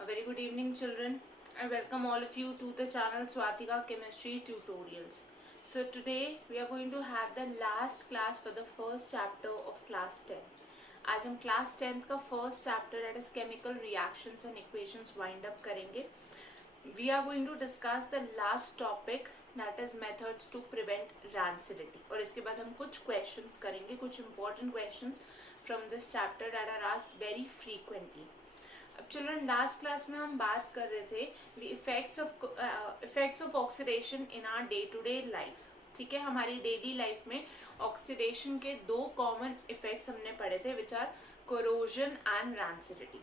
A very good evening, children. I welcome all of you to the channel Swatika Chemistry Tutorials. So today we are going to have the last class for the first chapter of class 10. आज हम class 10th का first chapter that is chemical reactions and equations wind up करेंगे. We are going to discuss the last topic that is methods to prevent rancidity. और इसके बाद हम कुछ questions करेंगे, कुछ important questions from this chapter that are asked very frequently. अब children last class में हम बात कर रहे थे the effects of oxidation in our day to day life. ठीक है, हमारी डेली लाइफ में ऑक्सीडेशन के दो कॉमन इफेक्ट्स हमने पढ़े थे which are corrosion and rancidity.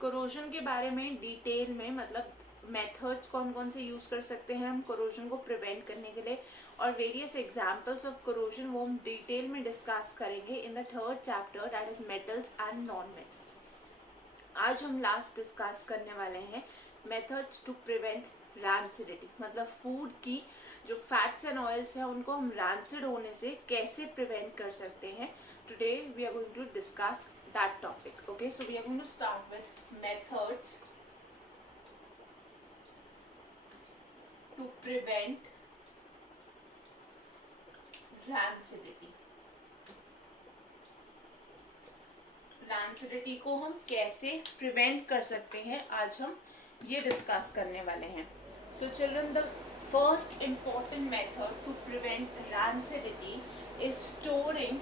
Corrosion के बारे में डिटेल में मतलब मेथड्स कौन कौन से यूज कर सकते हैं हम कोरोजन को प्रिवेंट करने के लिए और वेरियस एग्जांपल्स ऑफ कोरोजन वो हम डिटेल में डिस्कस करेंगे in the third chapter that is metals and non metals. आज हम लास्ट डिस्कस करने वाले हैं मेथड्स टू प्रिवेंट रैंसिडिटी, मतलब फूड की जो फैट्स एंड ऑयल्स हैं उनको हम रैंसिड होने से कैसे प्रिवेंट कर सकते हैं. Today we are going to discuss that topic. Okay, so we are going to start with methods to prevent rancidity. Rancidity को हम कैसे प्रिवेंट कर सकते हैं आज हम ये डिस्कस करने वाले हैं. So children, the first important method to prevent rancidity is storing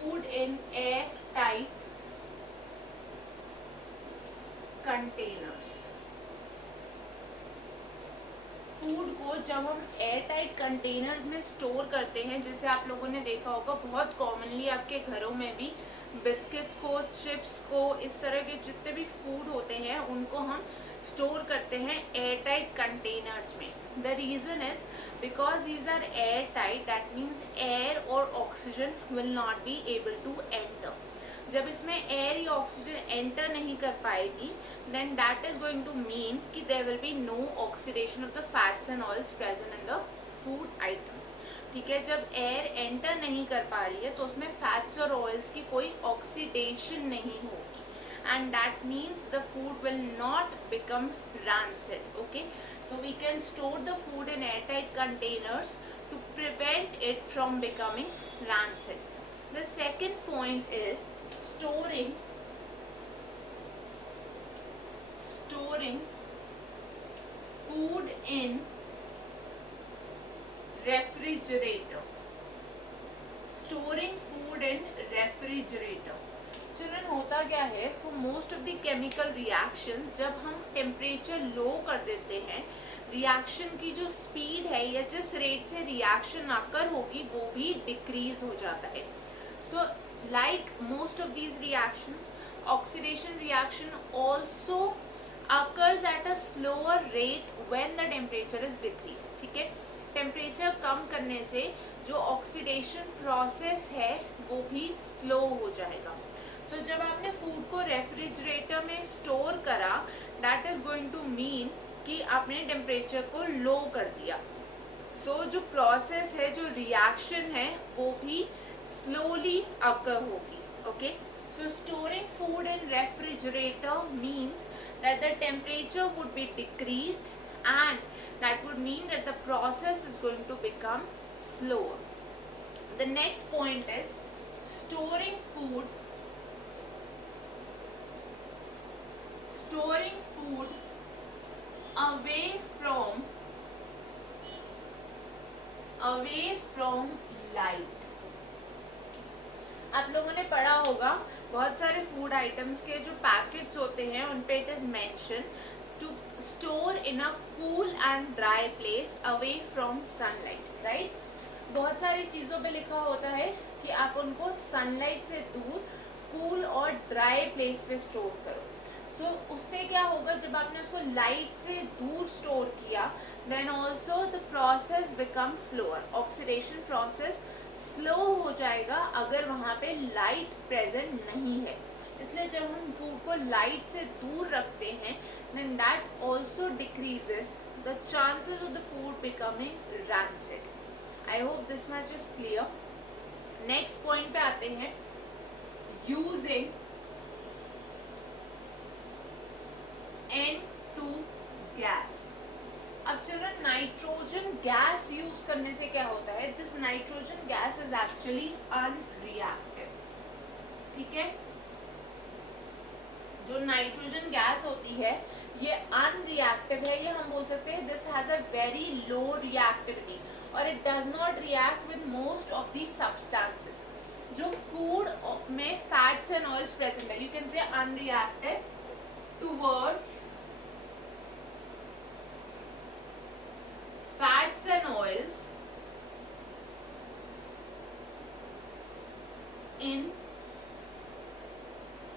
food in airtight containers. Food को जब हम एयर टाइट कंटेनर्स में स्टोर करते हैं, जैसे आप लोगों ने देखा होगा बहुत कॉमनली आपके घरों में भी बिस्किट्स को, चिप्स को, इस तरह के जितने भी फूड होते हैं उनको हम स्टोर करते हैं एयर टाइट कंटेनर्स में. The reason is because these are air tight, that means air और oxygen will not be able to enter. जब इसमें एयर या ऑक्सीजन एंटर नहीं कर पाएगी then that is going to mean कि there will be no oxidation of the fats and oils present in the food items. ठीक है, जब एयर एंटर नहीं कर पा रही है तो उसमें फैट्स और ऑयल्स की कोई ऑक्सीडेशन नहीं होगी and that means the food will not become rancid. Okay, so we can store the food in airtight containers to prevent it from becoming rancid. The second point is storing food in refrigerator. Storing food in refrigerator. Children, होता क्या है, for most of the chemical reactions जब हम temperature low कर देते हैं reaction की जो स्पीड है या जिस रेट से रिएक्शन आकर होगी वो भी डिक्रीज हो जाता है. So like most of these reactions, oxidation reaction also occurs at a slower rate when the temperature is decreased. ठीक है, टेम्परेचर कम करने से जो ऑक्सीडेशन प्रोसेस है वो भी स्लो हो जाएगा. सो जब आपने फूड को रेफ्रिजरेटर में स्टोर करा, that is going to mean कि आपने टेम्परेचर को लो कर दिया. सो जो प्रोसेस है, जो रिएक्शन है वो भी स्लोली अकर होगी. Okay, so storing food in refrigerator means that the temperature would be decreased and that would mean that the process is going to become slower. The next point is storing food away from light. आप लोगों ने पढ़ा होगा बहुत सारे food items के जो packets होते हैं उन पे it is mention to store in a cool and dry place away from sunlight. Right, बहुत सारी चीज़ों पे लिखा होता है कि आप उनको सनलाइट से दूर कूल और ड्राई प्लेस पे स्टोर करो. सो उससे क्या होगा, जब आपने उसको लाइट से दूर स्टोर किया then also the process become slower. Oxidation process slow हो जाएगा अगर वहाँ पे लाइट प्रेजेंट नहीं है. इसलिए जब हम फूड को लाइट से दूर रखते हैं then that also decreases the chances of the food becoming rancid. I hope this much is clear. Next point पे आते हैं, यूजिंग N2 गैस। अब चिल्ड्रन नाइट्रोजन गैस यूज करने से क्या होता है, this nitrogen gas is actually unreactive. ठीक है, जो नाइट्रोजन गैस होती है ये अनरिएक्टिव है, ये हम बोल सकते हैं this has a very low reactivity और it does not react with most of the substances. जो फूड में फैट्स एंड ऑयल्स प्रेजेंट है, you can say unreactive towards fats and oils in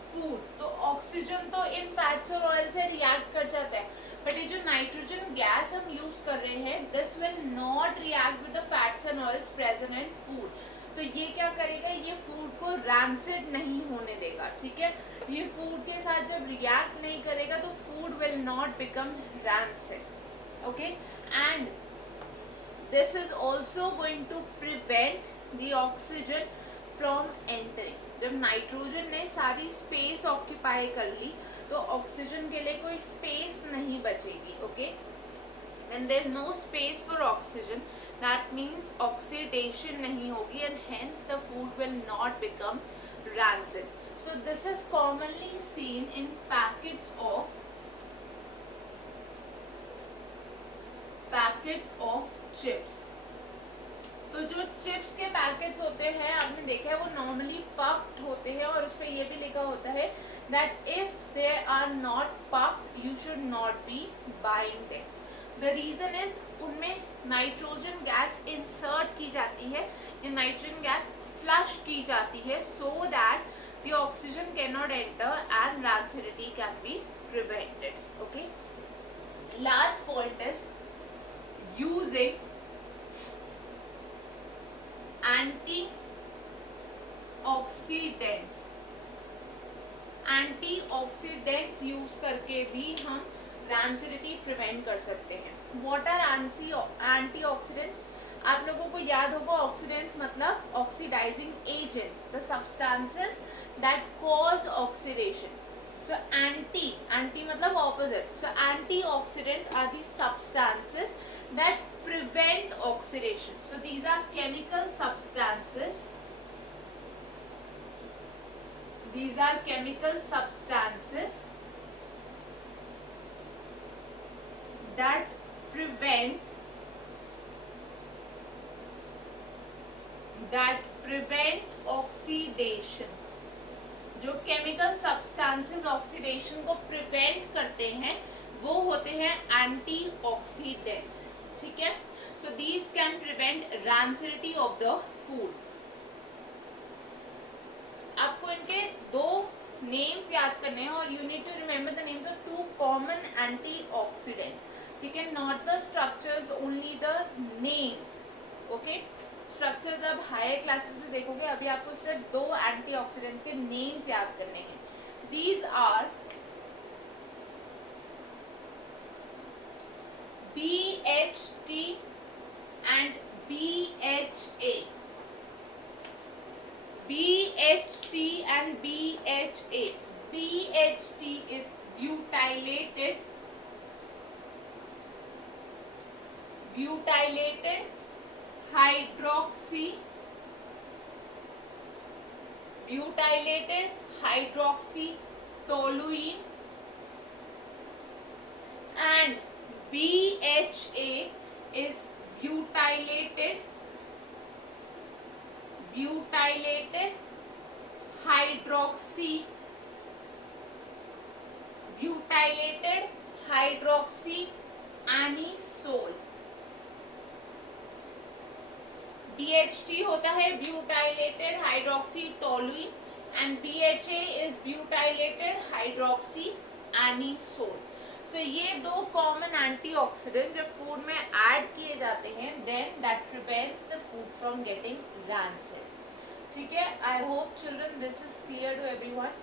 food। तो ऑक्सीजन तो इन fats और oil से react कर जाता है, बट ये जो नाइट्रोजन गैस हम यूज कर रहे हैं this will not react with the fats and oils present in food. तो ये क्या करेगा, ये फूड को रैंसिड नहीं होने देगा। ठीक है, ये फूड के साथ जब रिएक्ट नहीं करेगा तो food will not become rancid. Okay, and this is also going to prevent the oxygen from entering। जब नाइट्रोजन ने सारी स्पेस ऑक्यूपाई कर ली तो ऑक्सीजन के लिए कोई स्पेस नहीं बचेगी। Okay, and there is no space for oxygen, that means oxidation नहीं होगी and hence the food will not become rancid। so this is commonly seen in packets of chips. तो जो चिप्स के पैकेट्स होते हैं आपने देखा है वो नॉर्मली पफ्ड होते हैं और उस पर ये भी लिखा होता है that if they are not puffed you should not be buying them. The reason is उनमें नाइट्रोजन गैस इंसर्ट की जाती है या नाइट्रोजन गैस फ्लश की जाती है so that the oxygen can not enter and rancidity can be prevented. Okay, last point is using antioxidants use करके भी हम रैंसिडिटी प्रिवेंट कर सकते हैं। What are antioxidants? आप लोगों को याद होगा ऑक्सीडेंट्स मतलब oxidising agents, the substances that cause oxidation. So anti मतलब opposite, so antioxidants are the substances that prevent oxidation। so these are chemical substances, that prevent oxidation। जो केमिकल सब्सटेंसेस ऑक्सीडेशन को prevent करते हैं वो होते हैं antioxidants. ठीक है, so these can prevent rancidity of the food. आपको इनके दो नेम्स याद करने हैं और you need to remember the names of two common antioxidants. ठीक है, not the structures, only the names. Okay, structures अब हायर क्लासेस में देखोगे, अभी आपको सिर्फ दो एंटीऑक्सीडेंट्स के नेम्स याद करने हैं। These are BHT and BHA। BHT and BHA। BHT is butylated hydroxytoluene, and BHA is butylated hydroxyanisole। BHT होता है butylated hydroxytoluene and BHA is butylated hydroxyanisole। so ये दो कॉमन एंटीऑक्सीडेंट जब फूड में ऐड किए जाते हैं then that prevents the food from getting rancid। ठीक है, I hope children this is clear to everyone।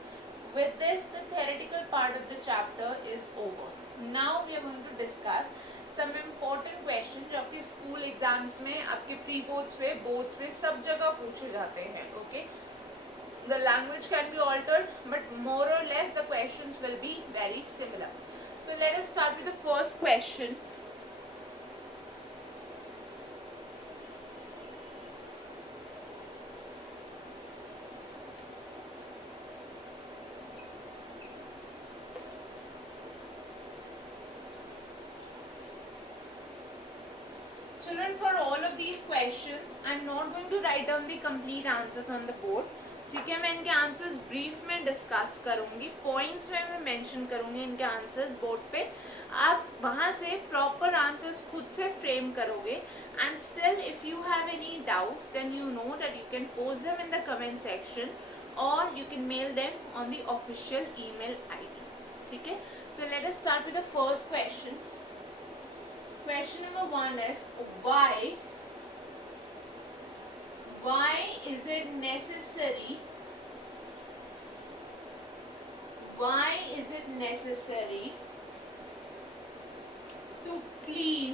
with this the theoretical part of the chapter is over। now we are going to discuss some important question जो आपके school exams में, आपके pre boards पे सब जगह पूछे जाते हैं. Okay, the language can be altered, but more or less the questions will be very similar. So let us start with the first question. Children, for all of these questions, I am not going to write down the complete answers on the board. ठीक है, मैं इनके answers brief में discuss करूंगी, points में मैं mention करूंगी इनके आंसर्स बोर्ड पे. आप वहाँ से प्रॉपर आंसर्स खुद से फ्रेम करोगे. And still if you have any doubts then you know that you can post them in the comment section और you can mail them on the official email ID. ठीक है, so let us start with the first question. Question number 1 is why is it necessary to clean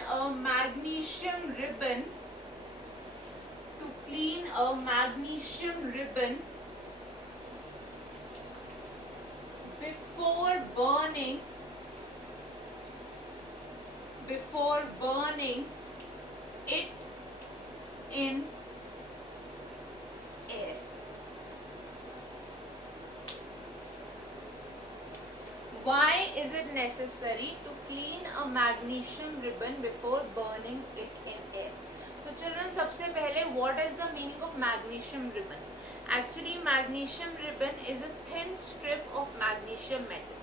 a magnesium ribbon before burning it in air. Why is it necessary to clean a magnesium ribbon before burning it in air? तो children, सबसे पहले what is the meaning of magnesium ribbon? Actually magnesium ribbon is a thin strip of magnesium metal.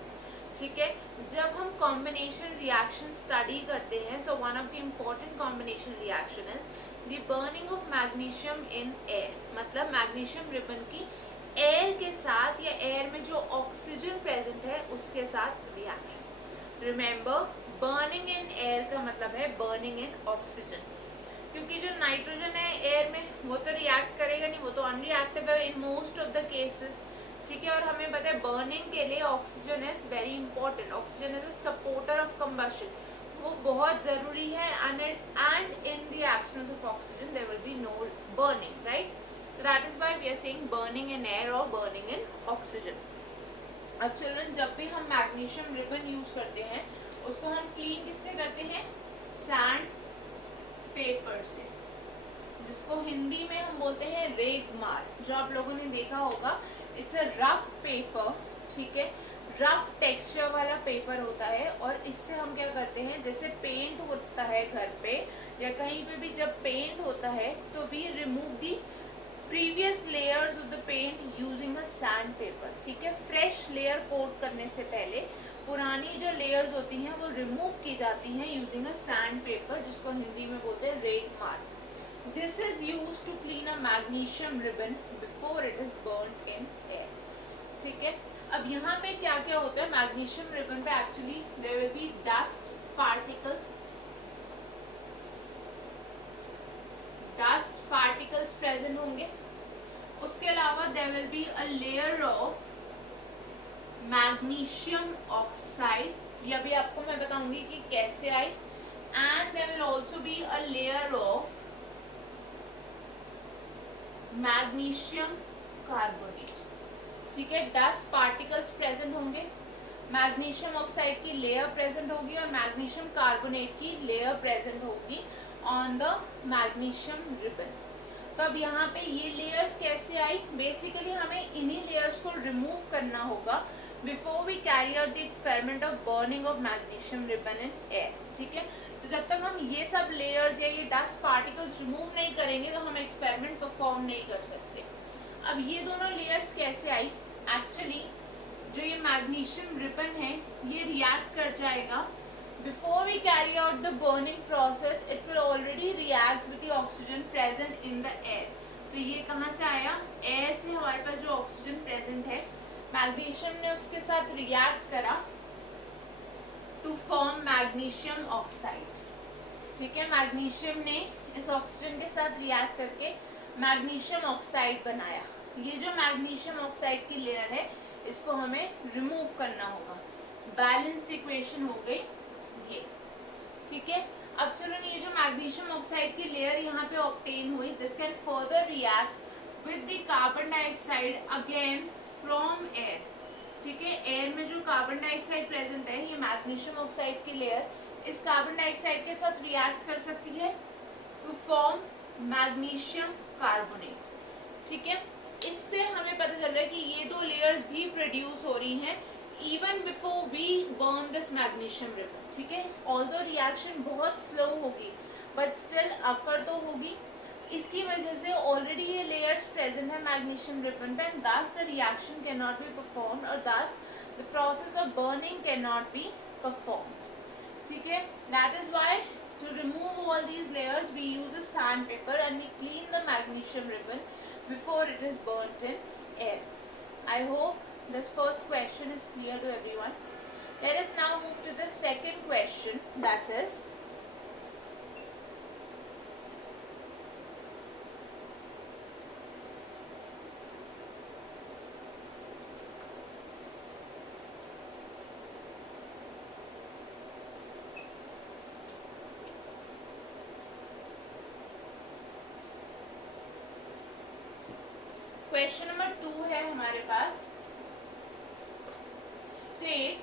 ठीक है, जब हम combination reaction study करते हैं, so one of the important combination reaction is the burning of magnesium in air. मतलब magnesium ribbon की air के साथ या एयर में जो ऑक्सीजन प्रेजेंट है उसके साथ reaction. Remember, burning in air का मतलब है बर्निंग इन ऑक्सीजन, क्योंकि जो नाइट्रोजन है एयर में वो तो रिएक्ट करेगा नहीं, वो तो अनरिएक्टिव है in most of the cases. ठीक है, और हमें पता है बर्निंग के लिए oxygen is very important. Oxygen is a supporter of combustion, वो बहुत ज़रूरी है. And in the absence of oxygen there will be no burning, right? So that is why we are saying burning in air और burning in oxygen. अब children, जब भी हम magnesium ribbon use करते हैं उसको हम क्लीन किससे करते हैं? सैंड पेपर से, जिसको हिंदी में हम बोलते हैं रेगमार. जो आप लोगों ने देखा होगा, इट्स अ रफ पेपर. ठीक है, रफ टेक्सचर वाला पेपर होता है. और इससे हम क्या करते हैं, जैसे पेंट होता है घर पे या कहीं पे भी जब पेंट होता है तो we remove the previous layers of the paint using a sandpaper. ठीक है, फ्रेश लेयर कोट करने से पहले पुरानी जो लेयर्स होती हैं वो रिमूव की जाती हैं यूजिंग अ सैंड पेपर, जिसको हिंदी में बोलते हैं रेगमार. This is used to clean a magnesium ribbon before it is burnt in air. ठीक है, अब यहाँ पे क्या क्या होता है मैग्नीशियम रिबन पे? Actually there will be dust particles present होंगे. उसके अलावा there will be a layer of magnesium oxide. ये अभी आपको मैं बताऊंगी कि कैसे आई. And there will also be a layer of magnesium carbonate. ठीक है, डस्ट पार्टिकल्स प्रेजेंट होंगे, मैग्नीशियम ऑक्साइड की लेयर प्रेजेंट होगी और मैग्नीशियम कार्बोनेट की लेयर प्रेजेंट होगी ऑन द मैग्नीशियम रिबन. तो अब यहाँ पे ये लेयर्स कैसे आई? बेसिकली हमें इन्हीं लेयर्स को रिमूव करना होगा before we carry out the experiment of burning of magnesium ribbon in air. ठीक है, तो जब तक हम ये सब लेयर्स या ये डस्ट पार्टिकल्स रिमूव नहीं करेंगे तो हम एक्सपेरिमेंट परफॉर्म नहीं कर सकते. अब ये दोनों लेयर्स कैसे आई? एक्चुअली जो ये मैग्नीशियम रिबन है ये रिएक्ट कर जाएगा. Before we carry out the burning process it will already react with the oxygen present in the air. तो ये कहाँ से आया? एयर से हमारे पास जो ऑक्सीजन प्रेजेंट है, मैग्नीशियम ने उसके साथ रिएक्ट करा टू फॉर्म मैग्नीशियम ऑक्साइड. ठीक है, मैग्नीशियम ने इस ऑक्सीजन के साथ रिएक्ट करके मैग्नीशियम ऑक्साइड बनाया. ये जो मैग्नीशियम ऑक्साइड की लेयर है इसको हमें रिमूव करना होगा. बैलेंस्ड इक्वेशन हो गई ये, ठीक है। अब चलो ये जो मैग्नीशियम ऑक्साइड की लेयर यहाँ पे ऑब्टेन हुई, this can further react with the carbon dioxide again from air, ठीक है। एयर में जो कार्बन डाइऑक्साइड प्रेजेंट है, ये मैग्नीशियम ऑक्साइड की लेयर इस कार्बन डाइऑक्साइड के साथ रिएक्ट कर सकती है टू फॉर्म मैग्नीशियम कार्बोनेट, ठीक है। इससे हमें पता चल रहा है कि ये दो लेयर्स भी प्रोड्यूस हो रही हैं even before we burn this magnesium ribbon, ठीक है। ऑल्दो रिएक्शन बहुत स्लो होगी बट स्टिल अकर तो होगी। इसकी वजह से ऑलरेडी ये लेयर्स प्रेजेंट है मैग्नीशियम रिबन पे, and thus the reaction cannot be performed और thus the process of burning cannot be performed, ठीक है। That is why to remove all these layers we use a sandpaper and we clean the magnesium ribbon before it is burnt in air. I hope this first question is clear to everyone. Let us now move to the second question, that is question number 2 है हमारे पास। State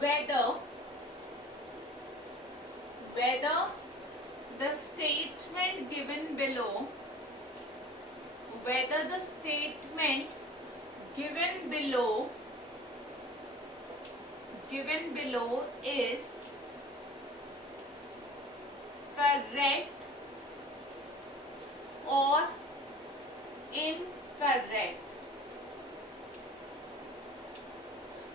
whether the statement given below is correct or incorrect।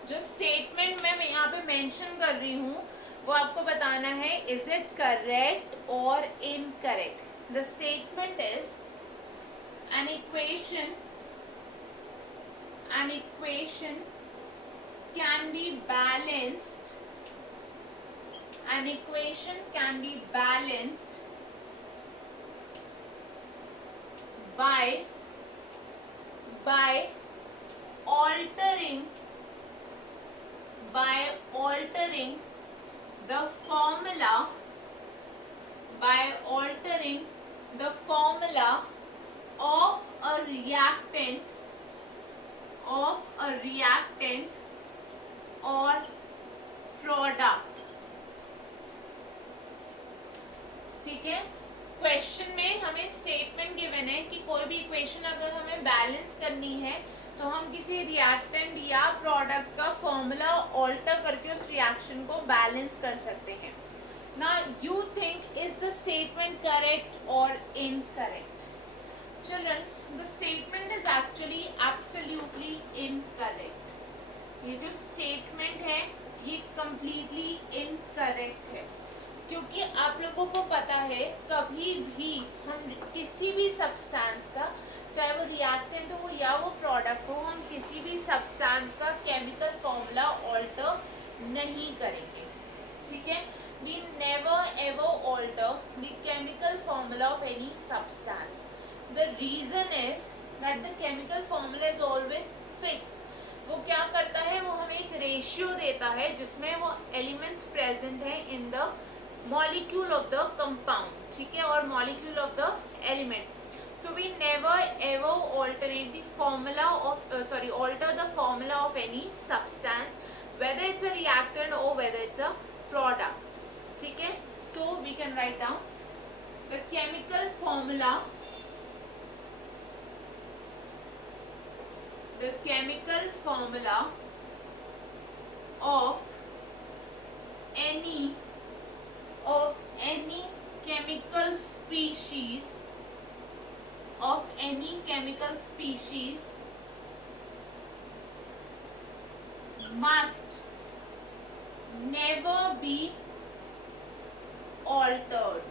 जो statement मैं यहाँ पे mention कर रही हूँ वो आपको बताना है इज इट करेक्ट और incorrect. The statement is an equation can be balanced, by altering the formula of a reactant or product, ठीक है। क्वेश्चन में हमें स्टेटमेंट गिवन है कि कोई भी इक्वेशन अगर हमें बैलेंस करनी है तो हम किसी रिएक्टेंट या प्रोडक्ट का फॉर्मूला ऑल्टर करके उस रिएक्शन को बैलेंस कर सकते हैं। Now you think is the statement correct or incorrect? Children, the statement is actually absolutely incorrect. ये जो statement है ये completely incorrect है, क्योंकि आप लोगों को पता है कभी भी हम किसी भी सब्सटेंस का, चाहे वो रिएक्टेंट हो या वो प्रोडक्ट हो, हम किसी भी सब्सटेंस का केमिकल फॉर्मूला ऑल्टर नहीं करेंगे, ठीक है। We never ever alter the chemical formula of any substance. The reason is that the chemical formula is always fixed. वो क्या करता है, वो हमें एक रेशियो देता है जिसमें वो एलिमेंट्स प्रेजेंट हैं in the molecule of the compound, ठीक है, और molecule of the element. So we never ever alternate the formula of alter the formula of any substance, whether it's a reactant or whether it's a product, ठीक है। So we can write down the chemical formula of any chemical species must never be altered,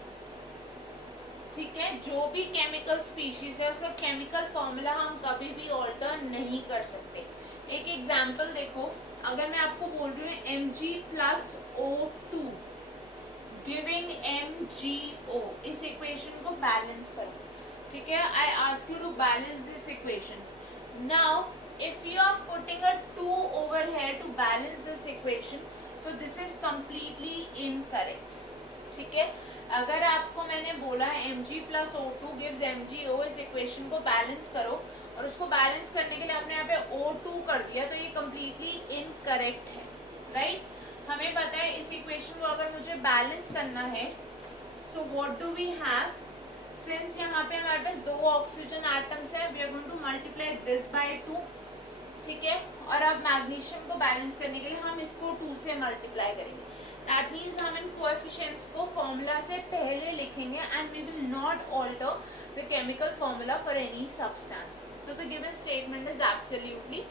ठीक है। जो भी chemical species है उसका chemical formula हम कभी भी ऑल्टर नहीं कर सकते। एक एग्जांपल देखो, अगर मैं आपको बोल रही हूँ Mg+O2 गिविंग MgO, इस इक्वेशन को बैलेंस करो, ठीक है। I ask you to balance this equation. Now if you are putting a 2 over here to balance this equation, तो this is completely incorrect. ठीक है, अगर आपको मैंने बोला mg plus O2 gives mgO, इस इक्वेशन को बैलेंस करो और उसको बैलेंस करने के लिए आपने यहाँ पे O2 कर दिया, तो ये completely incorrect है, राइट? हमें पता है इस इक्वेशन को अगर मुझे बैलेंस करना है, so what do we have, since यहाँ पे हमारे पास 2 ऑक्सीजन एटम्स है, we are going to multiply this by 2, ठीक है, और अब मैग्नीशियम को बैलेंस करने के लिए हम इसको 2 से मल्टीप्लाई करेंगे. दैट मीन्स हम इन कोएफिशिएंट्स को फॉर्मूला से पहले लिखेंगे and we will not alter the chemical formula for any substance. So the given statement is absolutely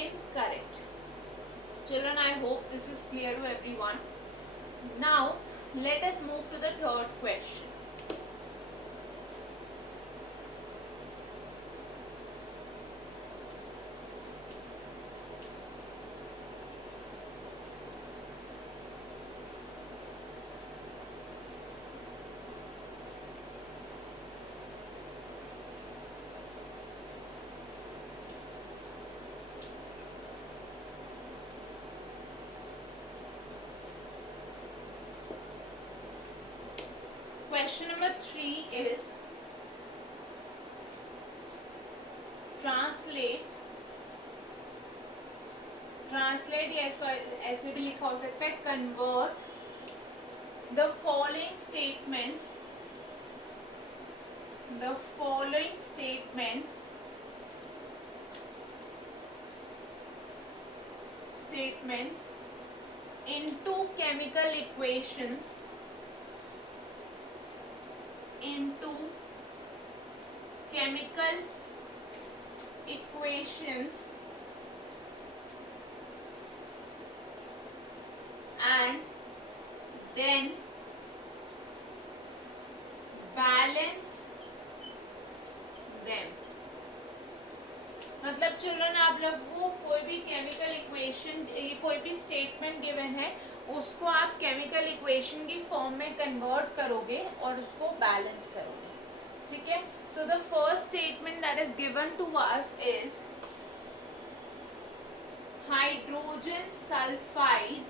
incorrect. Children, I hope this is clear to everyone. Now, let us move to the third question. Question number 3 is translate या इसको ऐसे भी लिखा हो सकता है, convert the following statements into chemical equations and then balance them. मतलब children, आप लोग को कोई भी केमिकल इक्वेशन, कोई भी स्टेटमेंट गिवन है, उसको आप केमिकल इक्वेशन की फॉर्म में कन्वर्ट करोगे और उसको बैलेंस करोगे, ठीक है? So the first statement that is given to us is hydrogen sulphide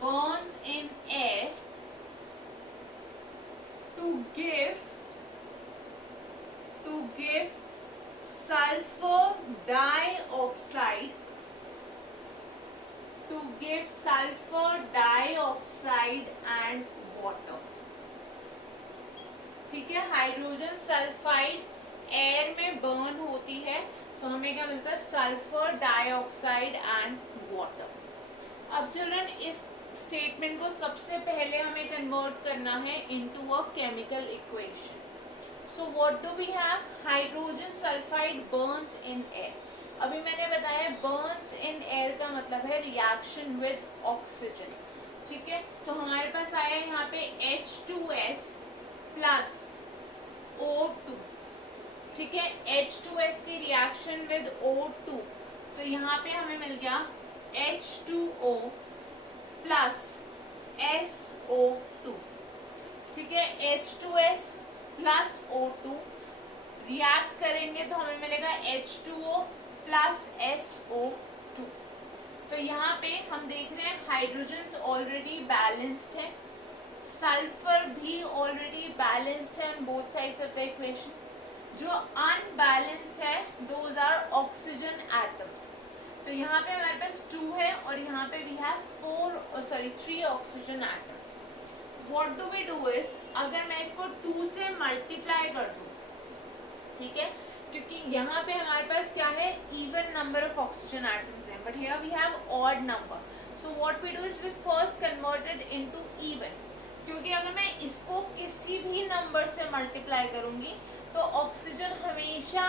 burns in air to give sulfur dioxide and water. ठीक है, हाइड्रोजन सल्फाइड एयर में बर्न होती है तो हमें क्या मिलता है, सल्फर डाइऑक्साइड एंड वाटर. अब चिल्ड्रन, इस स्टेटमेंट को सबसे पहले हमें कन्वर्ट करना है into a chemical equation. So what do we have, hydrogen sulphide burns in air. अभी मैंने बताया बर्न्स इन एयर का मतलब है रिएक्शन विद ऑक्सीजन, ठीक है? तो हमारे पास आया यहाँ पे H2S प्लस O2, ठीक है, H2S की रिएक्शन विद O2, तो यहाँ पे हमें मिल गया H2O प्लस SO2, ठीक है, H2S प्लस O2 रिएक्ट करेंगे तो हमें मिलेगा H2O प्लस SO2. तो यहाँ पे हम देख रहे हैं हाइड्रोजन ऑलरेडी बैलेंस्ड है, सल्फर भी ऑलरेडी बैलेंस्ड है on both sides of the equation. जो अनबैलेंस्ड है दोज आर ऑक्सीजन एटम्स. तो यहाँ पे हमारे पास 2 है और यहाँ पे we have 3 oxygen atoms. What do we do is, अगर मैं इसको 2 से मल्टीप्लाई कर दूँ, ठीक है, क्योंकि यहाँ पे हमारे पास क्या है, even number of oxygen atoms हैं, but here we have odd number. So what we do is we first converted into even, क्योंकि अगर मैं इसको किसी भी नंबर से मल्टीप्लाई करूँगी तो ऑक्सीजन हमेशा